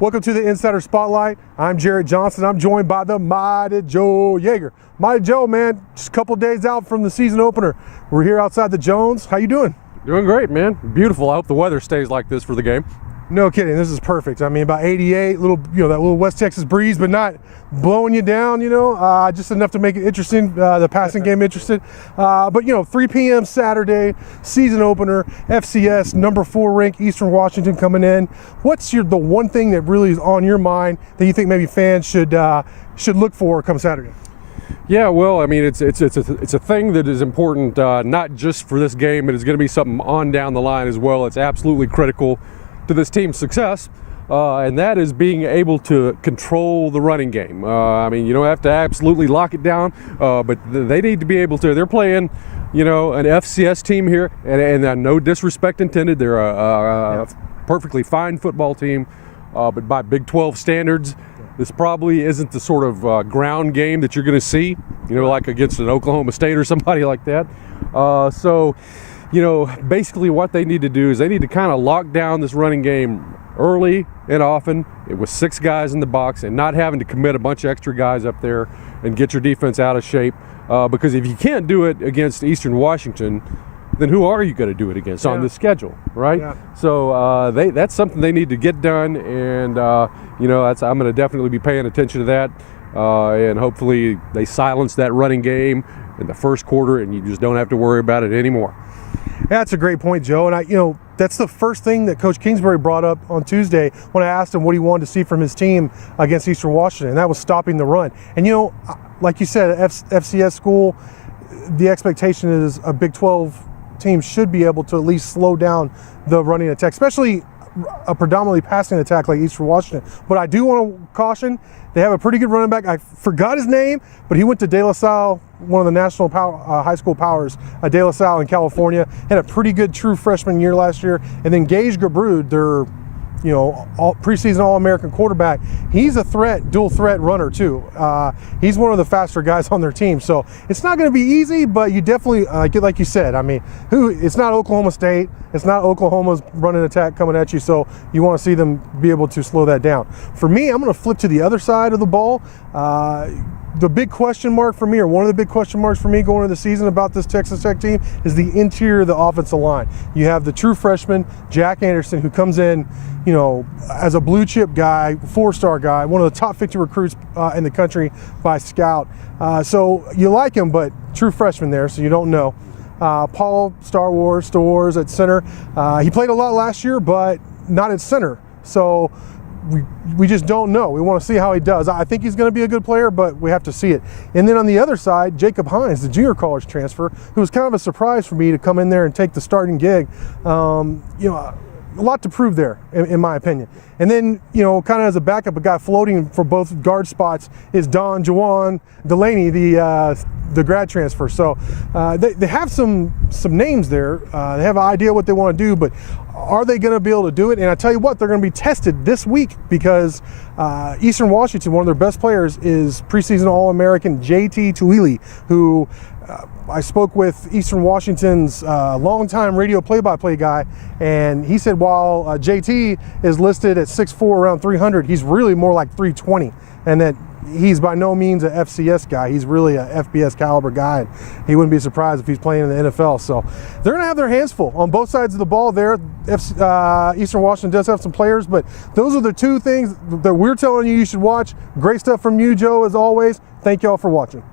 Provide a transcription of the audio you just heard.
Welcome to the Insider Spotlight. I'm Jarret Johnson. I'm joined by the mighty Joe Yeager. Mighty Joe, man, just a couple days out from the season opener. We're here outside the Jones. How you doing? Doing great, man. Beautiful. I hope the weather stays like this for the game. No kidding. This is perfect. I mean, about 88, that little West Texas breeze, but not blowing you down, just enough to make it interesting, the passing game interested. But 3 p.m. Saturday, season opener, FCS, number 4 ranked Eastern Washington coming in. What's the one thing that really is on your mind that you think maybe fans should look for come Saturday? Yeah, well, I mean, it's a thing that is important, not just for this game, but it's going to be something on down the line as well. It's absolutely critical to this team's success, and that is being able to control the running game. I mean, you don't have to absolutely lock it down, but they need to be able to. They're playing, an FCS team here, and no disrespect intended. They're a perfectly fine football team, but by Big 12 standards, this probably isn't the sort of ground game that you're going to see, like against an Oklahoma State or somebody like that. Basically what they need to do is they need to kind of lock down this running game early and often with 6 guys in the box and not having to commit a bunch of extra guys up there and get your defense out of shape. Because if you can't do it against Eastern Washington, then who are you going to do it against on this schedule, right? Yeah. So that's something they need to get done, and I'm going to definitely be paying attention to that, and hopefully they silence that running game in the first quarter, and you just don't have to worry about it anymore. Yeah, that's a great point, Joe. And that's the first thing that Coach Kingsbury brought up on Tuesday when I asked him what he wanted to see from his team against Eastern Washington, and that was stopping the run. And like you said, FCS school, the expectation is a Big 12 team should be able to at least slow down the running attack, especially a predominantly passing attack like Eastern Washington. But I do want to caution, they have a pretty good running back. I forgot his name, but he went to De La Salle, one of the national high school powers, De La Salle in California. Had a pretty good true freshman year last year. And then Gage Gabrud, their preseason All-American quarterback, he's a dual threat runner too. He's one of the faster guys on their team. So it's not going to be easy, but you definitely, like you said, I mean, it's not Oklahoma State. It's not Oklahoma's running attack coming at you. So you want to see them be able to slow that down. For me, I'm going to flip to the other side of the ball. The big question mark for me, or one of the big question marks for me going into the season about this Texas Tech team, is the interior of the offensive line. You have the true freshman, Jack Anderson, who comes in, as a blue chip guy, 4-star guy, one of the top 50 recruits in the country by Scout. So you like him, but true freshman there, so you don't know. Paul Star Wars at center. He played a lot last year, but not at center. So we just don't know. We want to see how he does. I think he's going to be a good player, but we have to see it. And then on the other side, Jacob Hines, the junior college transfer, who was kind of a surprise for me to come in there and take the starting gig. A lot to prove there, in my opinion. And then, kind of as a backup, a guy floating for both guard spots is Don Juwan Delaney, the grad transfer. So they have some names there. They have an idea what they want to do, but are they going to be able to do it? And I tell you what, they're going to be tested this week because Eastern Washington, one of their best players, is preseason All-American JT Tuili, who I spoke with Eastern Washington's longtime radio play-by-play guy, and he said while JT is listed at 6'4", around 300, he's really more like 320, and that he's by no means an FCS guy. He's really a FBS caliber guy, and he wouldn't be surprised if he's playing in the NFL. So they're going to have their hands full on both sides of the ball there. Eastern Washington does have some players, but those are the 2 things that we're telling you should watch. Great stuff from you, Joe, as always. Thank y'all for watching.